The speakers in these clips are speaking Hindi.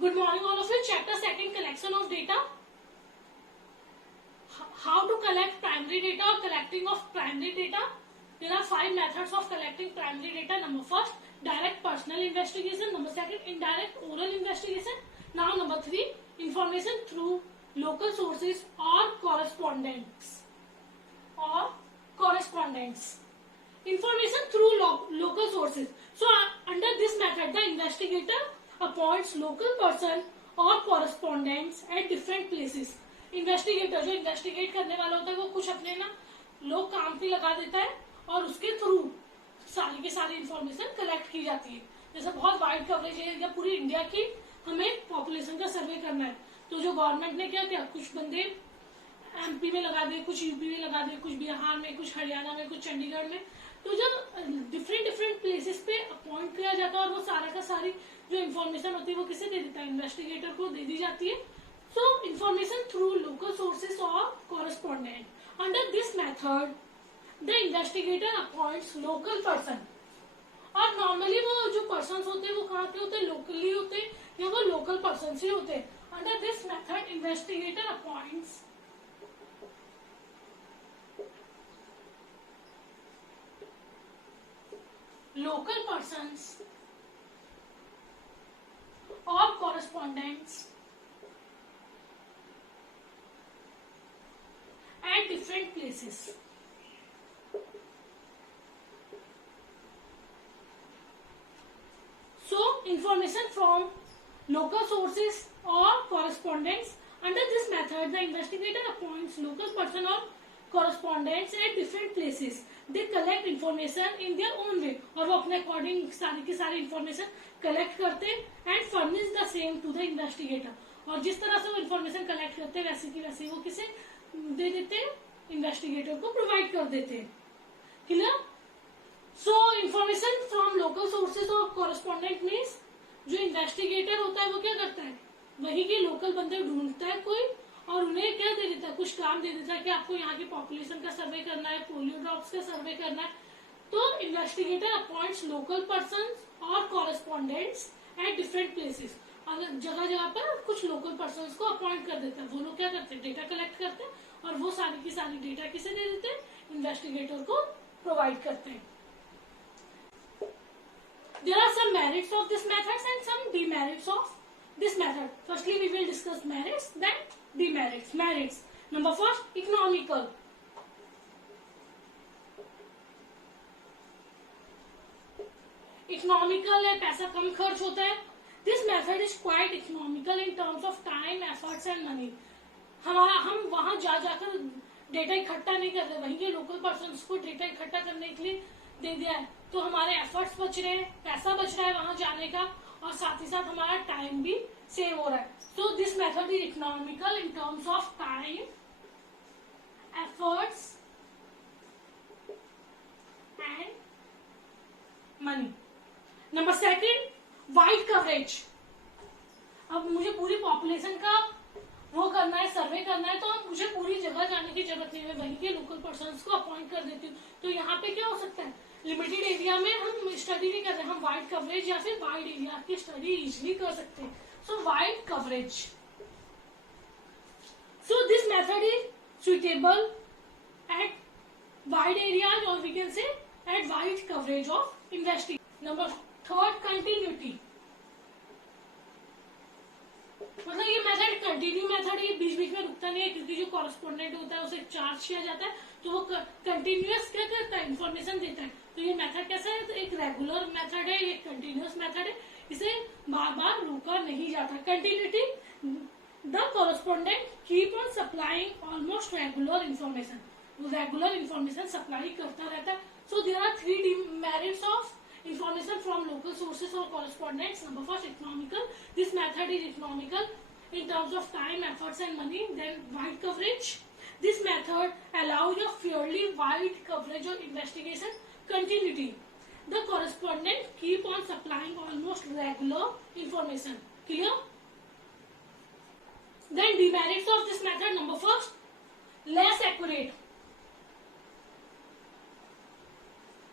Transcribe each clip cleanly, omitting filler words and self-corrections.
Good morning all of you. Chapter 2, collection of data. How to collect primary data or collecting of primary data. There are 5 methods of collecting primary data. Number first, direct personal investigation. Number second, indirect oral investigation. Now number 3, information through local sources or correspondence. Information through local sources. So under this method, the investigator appoints local person or correspondents at different places. Investigator जो इन्वेस्टिगेट करने वाला होता है वो कुछ अपने ना लोग काम पे लगा देता है और उसके थ्रू सारी की सारी इंफॉर्मेशन कलेक्ट की जाती है. जैसे बहुत वाइड कवरेज है या पूरी इंडिया की हमें पॉपुलेशन का सर्वे करना है, तो जो गवर्नमेंट ने क्या किया, कुछ बंदे एमपी में लगा दिए, कुछ यूपी में लगा दिए, कुछ बिहार में, कुछ हरियाणा में, कुछ चंडीगढ़ में. तो जब डिफरेंट प्लेसेस पे अपॉइंट किया जाता है और वो सारा का सारी जो इन्फॉर्मेशन होती है वो किसे दे देता है, इन्वेस्टिगेटर को दे दी जाती है. So information through local sources or correspondent. Under this method, the investigator appoints local person. और normally वो जो persons होते हैं वो कहाँ के होते हैं, locally होते हैं या वो local persons ही होते हैं. Under this method, investigator appoints local persons or correspondents at different places. So information from local sources or correspondents. Under this method, the investigator appoints local person or correspondents at different places. They collect information in their own way. और वो अपने अकॉर्डिंग सारी की सारी इंफॉर्मेशन कलेक्ट करते हैं and furnish the same to the investigator. और जिस तरह से वो इन्फॉर्मेशन कलेक्ट करते हैं वैसे की वैसे वो किसे दे देते हैं, इन्वेस्टिगेटर को प्रोवाइड कर देते हैं. Clear? So information from local sources और कॉरेस्पॉन्डेंट मीन्स जो इन्वेस्टिगेटर होता है वो क्या करता है, वही के लोकल बंदे ढूंढता है कोई और उन्हें क्या दे देता है, कुछ काम दे देता है कि आपको यहाँ की पॉपुलेशन का सर्वे करना है, पोलियो ड्रॉप्स का सर्वे करना है. तो इन्वेस्टिगेटर अपॉइंट्स लोकल पर्सन और कॉरेस्पॉन्डेंट्स एट डिफरेंट प्लेसेस. जगह जगह पर कुछ लोकल पर्सन्स को अपॉइंट कर देता है. वो लोग क्या करते हैं, डेटा कलेक्ट करते हैं और वो सारी की सारी डेटा किसे दे देते हैं, इन्वेस्टिगेटर को प्रोवाइड करते हैं. There are some merits of this method and some demerits of this method. Firstly, we will discuss merits, then demerits. Merits. Number first, economical. Economical है, पैसा कम खर्च होता है. This method is quite economical in terms of time, efforts and money. हम वहां जाकर डेटा इकट्ठा नहीं कर रहे, वहीं के लोकल पर्सन्स को डेटा इकट्ठा करने के लिए दे दिया है, तो हमारे एफर्ट्स बच रहे हैं, पैसा बच रहा है वहां जाने का और साथ ही साथ हमारा टाइम भी सेव हो रहा है. सो this method is economical in terms of time, efforts and money. Number second, wide coverage. अब मुझे पूरी पॉपुलेशन का वो करना है, सर्वे करना है, तो मुझे पूरी जगह जाने की जरूरत नहीं है, वहीं के लोकल पर्सन्स को अपॉइंट कर देती हूँ. तो यहाँ पे क्या हो सकता है, लिमिटेड एरिया में हम स्टडी नहीं कर रहे, हम वाइड कवरेज या फिर वाइड एरिया की स्टडी इजिली कर सकते हैं. So wide coverage. So this method is suitable at wide areas और we can say at wide coverage of investigation. Number third, continuity. मतलब ये मेथड कंटिन्यू मेथड है, बीच बीच में रुकता नहीं है, क्योंकि जो कॉरेस्पॉन्डेंट होता है उसे चार्ज किया जाता है तो वो कंटिन्यूअस क्या करता है, इन्फॉर्मेशन देता है. तो ये मेथड कैसा है, तो एक रेगुलर मेथड है, एक कंटिन्यूअस मेथड है, इसे बार बार रोका नहीं जाता. Continuity, the correspondent keep on supplying almost regular information. वो रेगुलर इन्फॉर्मेशन सप्लाई करता रहता है. So there are 3 demerits of information from local sources or correspondents. Number first, economical. This method is economical in terms of time, efforts and money. Then wide coverage. This method allows a fairly wide coverage of investigation. Continuity. The correspondent keep on supplying almost regular information. Clear? Then demerits of this method. Number first, less accurate.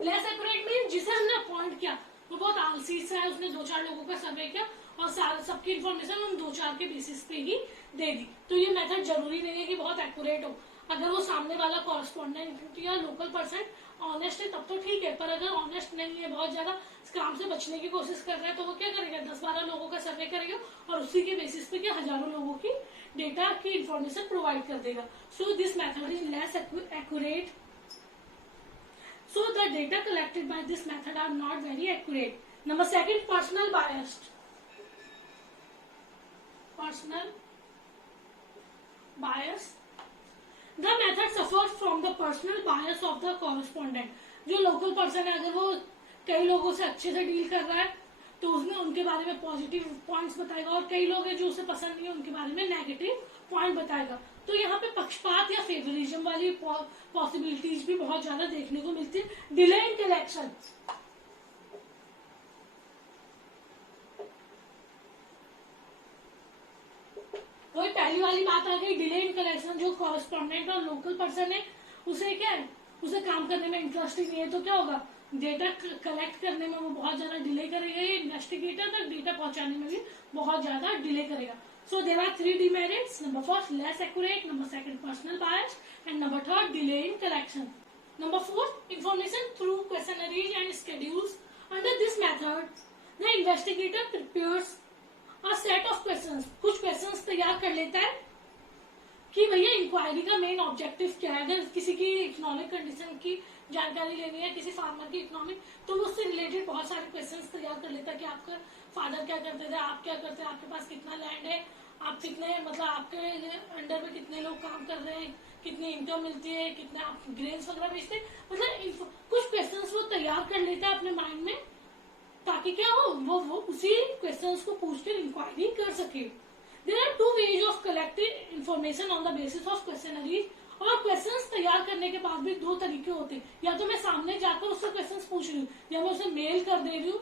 Less accurate mean जिसे हमने अपॉइंट किया वो बहुत आलसी सा है, उसने 2-4 लोगों का सर्वे किया और सबकी इन्फॉर्मेशन उन 2-4 के बेसिस पे ही दे दी। तो ये मेथड जरूरी नहीं है कि बहुत एक्यूरेट हो। अगर वो सामने वाला कॉरेस्पॉन्डेंट या लोकल पर्सन ऑनेस्ट है तब तो ठीक है, पर अगर ऑनेस्ट नहीं है, बहुत ज्यादा काम से बचने की कोशिश कर रहा है, तो वो क्या करेगा, 10-12 लोगों का सर्वे करेगा और उसी के बेसिस पे क्या हजारों लोगों की डेटा की इंफॉर्मेशन प्रोवाइड कर देगा। सो this method is less accurate. So the data collected by this method are not very accurate. Number 2, personal bias. Personal bias. The method suffers from the personal bias of the correspondent. जो लोकल पर्सन है, अगर वो कई लोगों से अच्छे से डील कर रहा है तो उसमें उनके बारे में पॉजिटिव पॉइंट्स बताएगा, और कई लोग हैं जो उसे पसंद नहीं है उनके बारे में नेगेटिव पॉइंट बताएगा। तो यहाँ पे पक्षपात या फेवरिज्म वाली पॉसिबिलिटीज भी बहुत ज्यादा देखने को मिलती है। डिले इन कलेक्शन, वही पहली वाली बात आ गई, डिले इन कलेक्शन। जो कॉरेस्पॉन्डेंट और लोकल पर्सन है उसे क्या है, उसे काम करने में इंटरेस्ट ही नहीं है, तो क्या होगा, डेटा कलेक्ट करने में वो बहुत ज्यादा डिले करेगा, ये इन्वेस्टिगेटर तक डेटा पहुंचाने में भी बहुत ज्यादा डिले करेगा। So there are 3 demerits. Number 1, less accurate. Number 2, personal bias. And number 3, delay in collection. Number 4, information through questionnaires and schedules. Under this method, the investigator prepares a set of questions. कुछ questions तैयार कर लेता है कि भैया इंक्वायरी का मेन ऑब्जेक्टिव क्या है। अगर किसी की इकोनॉमिक कंडीशन की जानकारी लेनी है, किसी फार्मर की इकोनॉमिक, तो वो उससे रिलेटेड बहुत सारे क्वेश्चंस तैयार कर लेता है कि आपका फादर क्या करते थे, आप क्या करते हैं, आपके पास कितना लैंड है, आप कितने, मतलब आपके अंडर में कितने लोग काम कर रहे हैं, कितनी इनकम मिलती है, कितने आप ग्रेन्स वगैरह बेचते हैं, मतलब कुछ क्वेश्चंस वो तैयार कर लेता है अपने माइंड में, ताकि क्या हो, वो उसी क्वेश्चंस को पूछ कर इंक्वायरी कर सके। There are 2 ways of collecting information on the basis of questionnaires. और क्वेश्चंस तैयार करने के बाद भी 2 तरीके होते हैं, या तो मैं सामने जाकर उससे क्वेश्चंस पूछ रही हूँ, या मैं उसे मेल कर दे रही हूँ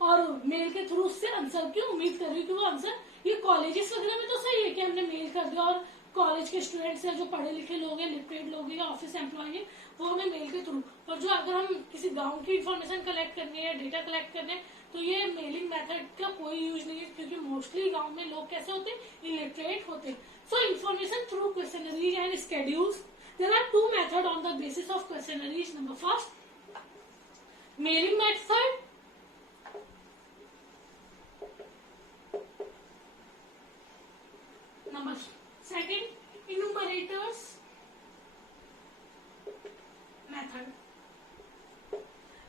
और मेल के थ्रू उससे आंसर की उम्मीद कर रही हूँ कि वो आंसर, ये कॉलेजेस वगैरह में तो सही है कि हमने मेल कर दिया और कॉलेज के स्टूडेंट्स हैं, जो पढ़े लिखे लोग हैं, लिटरेट लोग हैं या ऑफिस एम्प्लॉय हैं, वो हमें मेल के थ्रू। और जो अगर हम किसी गांव की इन्फॉर्मेशन कलेक्ट करनी है, डेटा कलेक्ट करने है, तो ये मेलिंग मेथड का कोई यूज नहीं है, क्योंकि मोस्टली गांव में लोग कैसे होते हैं, इलिटरेट होते हैं। So information through questionnaires and schedules. There are 2 method on the basis of questionnaires. Number 1, mailing method. Number 2, enumerators method.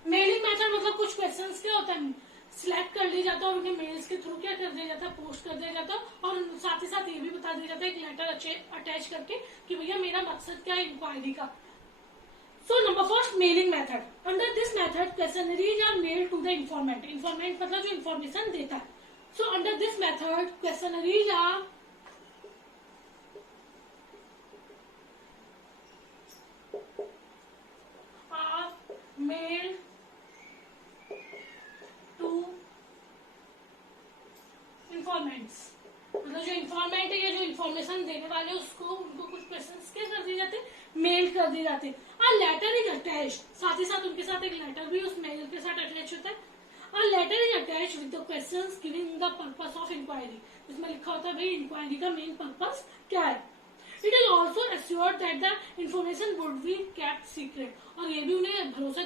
Mailing method मतलब कुछ क्वेश्चंस क्या होता है, सिलेक्ट कर लिया जाता है और उन्हें मेल्स के थ्रू क्या कर दिया जाता है, पोस्ट कर दिया जाता है, और साथ ही साथ ये भी बता दिया जाता है एक लेटर अटैच करके कि भैया मेरा मकसद क्या है इंक्वायरी का। So number 1, mailing method. Under this method, questionnaires are mailed to the informant. Informant मतलब जो इंफॉर्मेशन देता है। So under this method, questionnaires are mailed to informants. मतलब जो इन्फॉर्मेंट है या जो इन्फॉर्मेशन देने वाले उसको, उनको कुछ क्वेश्चंस क्या कर दिए जाते हैं, मेल कर दिए जाते हैं। और लेटर इज अटैच, साथ ही साथ उनके साथ एक लेटर भी उस मेल के साथ अटैच होता है। और letter is attach with the questions giving the purpose of inquiry, जिसमें लिखा होता है भाई इंक्वायरी का मेन पर्पस क्या है। It is also assured that the information would be kept secret, और ये भी उन्हें भरोसा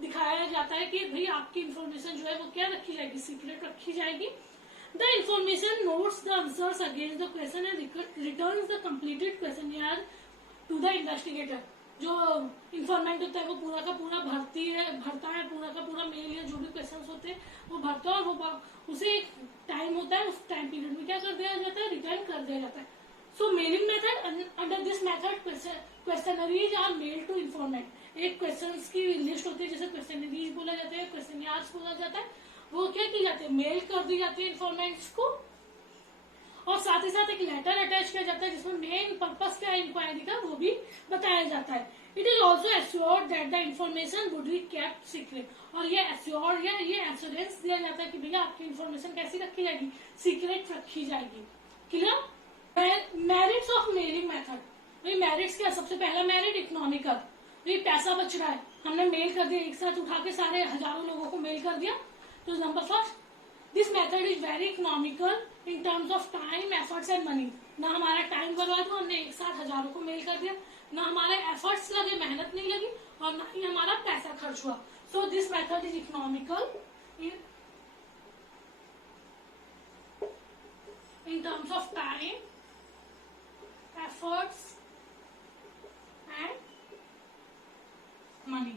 दिखाया जाता है कि भाई आपकी इंफॉर्मेशन जो है वो क्या रखी जाएगी, सीक्रेट रखी जाएगी। The information notes the answers against the question and returns the completed questionnaire to the investigator. जो इंफॉर्मेंट होता है वो पूरा का पूरा भरता है पूरा का पूरा मेल या जो भी क्वेश्चंस होते हैं वो भरता है, और वो उसे एक टाइम होता है, उस टाइम पीरियड में क्या कर दिया जाता है, रिटर्न कर दिया जाता है। So mailing method, under this method questionnaires are mail to informant. एक क्वेश्चंस की लिस्ट होती है, जैसे क्वेश्चनरीज बोला जाता है, क्वेश्चनियर्स बोला जाता है, वो क्या की जाती है, मेल कर दी जाती है इन्फॉर्मेंट्स को, और साथ ही साथ एक लेटर अटैच किया जाता है जिसमें मेन पर्पस क्या है इंक्वायरी का वो भी बताया जाता है। It is also assured that the information would be kept secret, और ये एश्योर्ड या ये एश्योरेंस दिया जाता है कि भैया आपकी इंफॉर्मेशन कैसी रखी जाएगी, सीक्रेट रखी जाएगी। Clear. Merits of mailing method, भाई मेरिट्स क्या, सबसे पहला मेरिट इकोनॉमिकल, भाई पैसा बच रहा है, हमने मेल कर दिया, एक साथ उठा के सारे हजारों लोगों को मेल कर दिया, तो number 1 this method is very economical in terms of time, efforts and money. ना हमारा टाइम बर्बाद हुआ, हमने एक साथ हजारों को मेल कर दिया, ना हमारे एफर्ट्स लगे, मेहनत नहीं लगी, और ना ही हमारा पैसा खर्च हुआ। सो this method is economical in terms of time, efforts and money.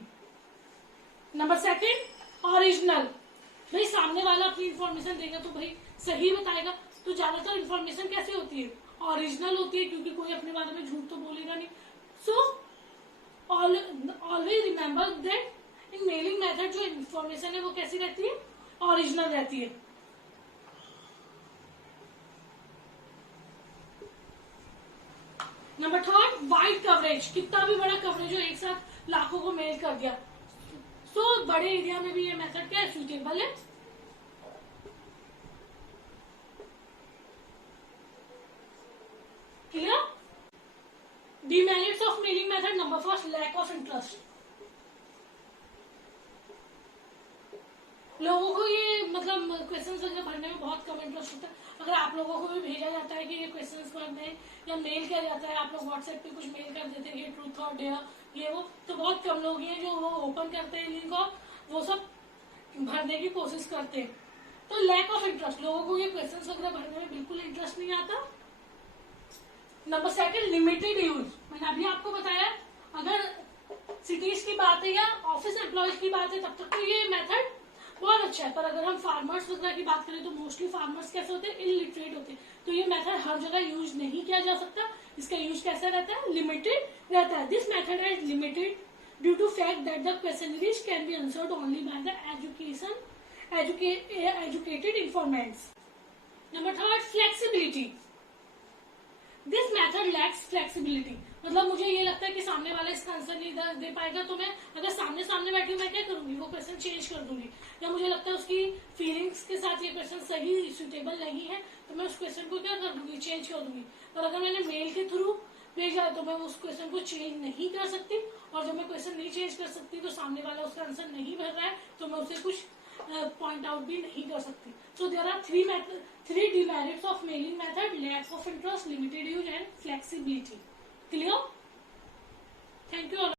Number second, original. भाई सामने वाला अपनी इंफॉर्मेशन देगा तो भाई सही बताएगा। तो ज्यादातर इंफॉर्मेशन कैसी होती है? ओरिजिनल होती है, क्योंकि कोई अपने बारे में झूठ तो बोलेगा नहीं। So always remember that in mailing method जो इंफॉर्मेशन है वो कैसी रहती है? ओरिजिनल रहती है। Number third, wide coverage. कितना भी बड़ा कवरेज हो, एक साथ लाखों को मेल कर दिया। सो बड़े एरिया में भी ये मेथड क्या है? सूटेबल है। Clear? Demerits of mailing method. Number first, lack of interest. लोगों को ये मतलब क्वेश्चंस वगैरह भरने में बहुत कम इंटरेस्ट होता है। अगर आप लोगों को भी भेजा जाता है कि ये क्वेश्चंस भरने या मेल किया जाता है, आप लोग व्हाट्सएप पे कुछ मेल कर देते हैं ट्रूथ और डेयर ये वो, तो बहुत कम लोग हैं जो वो ओपन करते हैं लिंक और वो सब भरने की कोशिश करते हैं। तो लैक ऑफ इंटरेस्ट, लोगों को ये क्वेश्चंस वगैरह भरने में बिल्कुल इंटरेस्ट नहीं आता। Number second, limited use. मैंने अभी आपको बताया अगर सिटीज की बात है या ऑफिस एम्प्लॉयज की बात है तब तक तो ये मेथड बहुत अच्छा है, पर अगर हम फार्मर्स वगैरह की बात करें तो मोस्टली फार्मर्स कैसे होते हैं? इलिटरेट होते हैं। तो ये मेथड हर जगह यूज नहीं किया जा सकता। इसका यूज कैसा रहता है? लिमिटेड रहता है। This method is limited due to fact that the questionnaires can be answered only by the educated informants. Number third, flexibility. This method lacks flexibility. मतलब मुझे ये लगता है कि सामने वाला इसका आंसर नहीं दे पाएगा तो मैं अगर सामने सामने बैठी हूँ मैं क्या करूंगी? वो क्वेश्चन चेंज कर दूंगी। या मुझे लगता है उसकी फीलिंग्स के साथ ये क्वेश्चन सही सुटेबल नहीं है तो मैं उस क्वेश्चन को क्या कर दूंगी? चेंज कर दूंगी। और अगर मैंने मेल के थ्रू भेजा है तो मैं उस क्वेश्चन को चेंज नहीं कर सकती, और जब मैं क्वेश्चन नहीं चेंज कर सकती तो सामने वाला उसका आंसर नहीं भर रहा है तो मैं उसे कुछ पॉइंट आउट भी नहीं कर सकती। So there are three demerits of mailing method: lack of interest, limited use and flexibility. Clear? Thank you.